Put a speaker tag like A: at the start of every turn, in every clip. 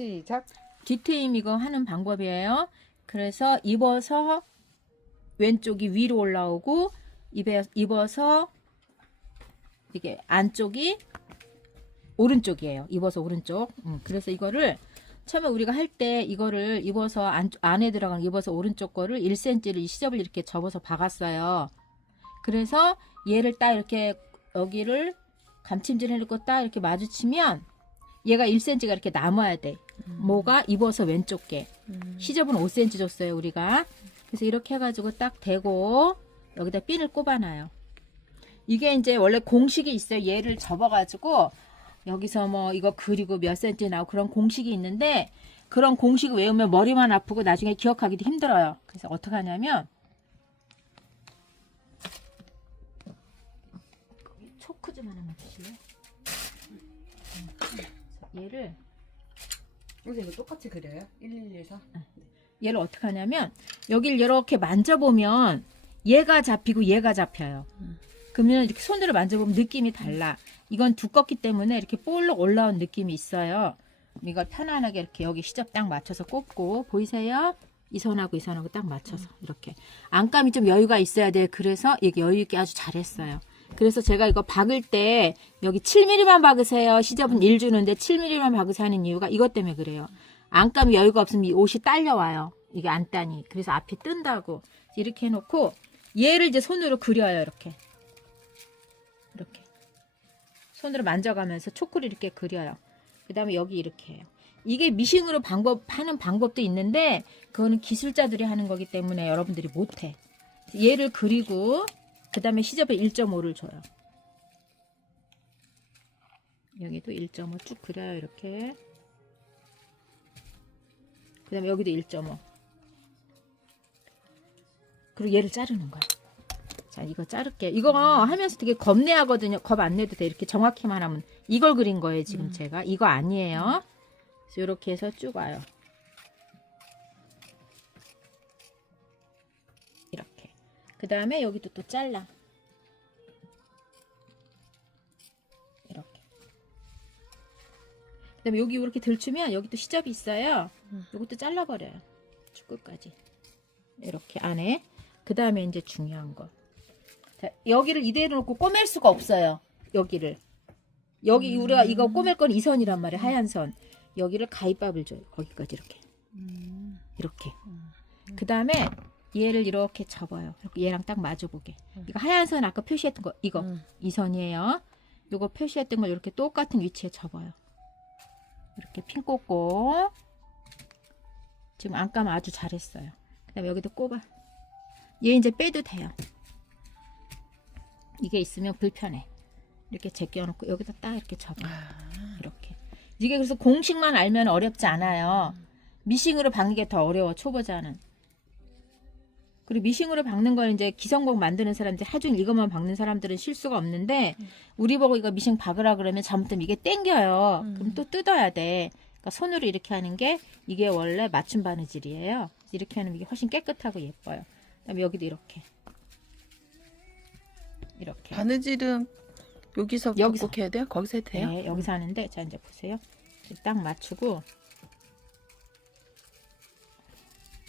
A: 시작.
B: 뒤트임 이거 하는 방법이에요. 그래서 입어서 왼쪽이 위로 올라오고 입에 입어서 이게 안쪽이 오른쪽이에요. 입어서 오른쪽. 음, 그래서 이거를 처음에 우리가 할 때 이거를 입어서 안, 안에 들어가는 입어서 오른쪽 거를 1cm를 이 시접을 이렇게 접어서 박았어요. 그래서 얘를 딱 이렇게 여기를 감침질 해놓고 딱 이렇게 마주치면 얘가 1cm가 이렇게 남아야 돼. 뭐가 입어서 왼쪽 게. 시접은 5cm 줬어요, 우리가. 그래서 이렇게 해가지고 딱 대고 여기다 핀을 꼽아놔요. 이게 이제 원래 공식이 있어요. 얘를 접어가지고 여기서 뭐 이거 그리고 몇 센치 나오고 그런 공식이 있는데 그런 공식 외우면 머리만 아프고 나중에 기억하기도 힘들어요. 그래서 어떻게 하냐면 초크 좀 하나만 주실래요? 음. 얘를
A: 선생님 이거 똑같이 그려요? 1114?
B: 얘를 어떻게 하냐면 여기를 이렇게 만져보면 얘가 잡히고 얘가 잡혀요. 그러면 이렇게 손으로 만져보면 느낌이 달라. 이건 두껍기 때문에 이렇게 볼록 올라온 느낌이 있어요. 이걸 편안하게 이렇게 여기 시접 딱 맞춰서 꼽고 보이세요? 이 선하고 이 선하고 딱 맞춰서 이렇게 안감이 좀 여유가 있어야 돼. 그래서 이게 여유 있게 아주 잘했어요. 그래서 제가 이거 박을 때 여기 7mm만 박으세요. 시접은 1 주는데 7mm만 박으세요 하는 이유가 이것 때문에 그래요. 안감이 여유가 없으면 이 옷이 딸려와요. 이게 안 따니. 그래서 앞이 뜬다고. 이렇게 해놓고 얘를 이제 손으로 그려요. 이렇게. 이렇게. 손으로 만져가면서 초크를 이렇게 그려요. 그 다음에 여기 이렇게 해요. 이게 미싱으로 방법, 하는 방법도 있는데 그거는 기술자들이 하는 거기 때문에 여러분들이 못해. 얘를 그리고 그 다음에 시접에 1.5를 줘요. 여기도 1.5 쭉 그려요. 이렇게. 그 다음에 여기도 1.5. 그리고 얘를 자르는 거야. 자, 이거 자를게. 이거 하면서 되게 겁내하거든요. 겁 안 내도 돼. 이렇게 정확히만 하면. 이걸 그린 거예요, 지금 제가. 이거 아니에요. 그래서 이렇게 해서 쭉 와요. 그 다음에 여기도 또 잘라. 이렇게. 그 다음에 여기 이렇게 들추면 여기 또 시접이 있어요. 이것도 잘라버려요. 쭉 끝까지. 이렇게 안에. 그 다음에 이제 중요한 거. 자, 여기를 이대로 놓고 꼬맬 수가 없어요. 여기를. 여기 우리가 이거 꼬맬 건 이 선이란 말이에요. 하얀 선. 여기를 가위밥을 줘요. 거기까지 이렇게. 이렇게. 그 다음에 얘를 이렇게 접어요. 얘랑 딱 마주보게. 이거 하얀 선 아까 표시했던 거 이거 이 선이에요. 요거 표시했던 걸 이렇게 똑같은 위치에 접어요. 이렇게 핀 꽂고 지금 안감 아주 잘했어요. 그다음에 여기도 꼽아. 얘 이제 빼도 돼요. 이게 있으면 불편해. 이렇게 제껴놓고 여기다 딱 이렇게 접어. 이렇게. 이게 그래서 공식만 알면 어렵지 않아요. 미싱으로 박는 게 더 어려워 초보자는. 그리고 미싱으로 박는 걸 이제 기성복 만드는 사람들 하중 이것만 박는 사람들은 실수가 없는데 우리 보고 이거 미싱 박으라 그러면 잘못하면 이게 땡겨요. 그럼 또 뜯어야 돼. 그러니까 손으로 이렇게 하는 게 이게 원래 맞춤 바느질이에요. 이렇게 하면 이게 훨씬 깨끗하고 예뻐요. 그다음에 여기도 이렇게 이렇게
C: 바느질은 여기서
B: 여기서.
C: 여기서 해야 돼요? 거기서 해도 돼요?
B: 네, 여기서 하는데 자 이제 보세요. 딱 맞추고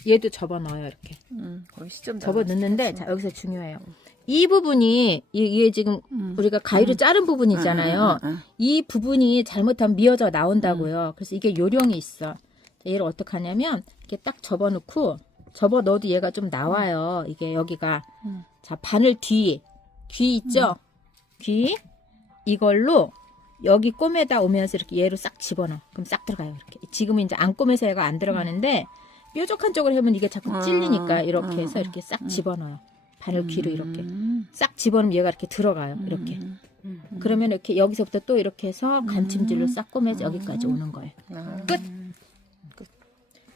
B: 얘도 접어 넣어요 이렇게.
C: 음, 거기 시점
B: 접어 넣는데. 자 여기서 중요해요. 이 부분이 이- 이게 지금
C: 음.
B: 우리가 가위로 자른 부분이잖아요.
C: 음, 음, 음, 음.
B: 이 부분이 잘못하면 미어져 나온다고요. 그래서 이게 요령이 있어. 자, 얘를 어떻게 하냐면 이렇게 딱 접어 놓고 접어 넣어도 얘가 좀 나와요. 이게 여기가
C: 음.
B: 자 바늘 뒤 귀 있죠? 귀 이걸로 여기 꼬매다 오면서 이렇게 얘로 싹 집어넣어. 그럼 싹 들어가요. 이렇게 지금은 이제 안 꼬매서 얘가 안 들어가는데 뾰족한 쪽으로 하면 이게 자꾸
C: 아,
B: 찔리니까 이렇게
C: 아,
B: 해서 이렇게 싹 집어넣어요. 바늘 귀로 이렇게
C: 음.
B: 싹 집어넣으면 얘가 이렇게 들어가요. 이렇게.
C: 음.
B: 그러면 이렇게 여기서부터 또 이렇게 해서 간침질로 싹 꼬매서 여기까지 오는 거예요.
C: 아.
B: 끝.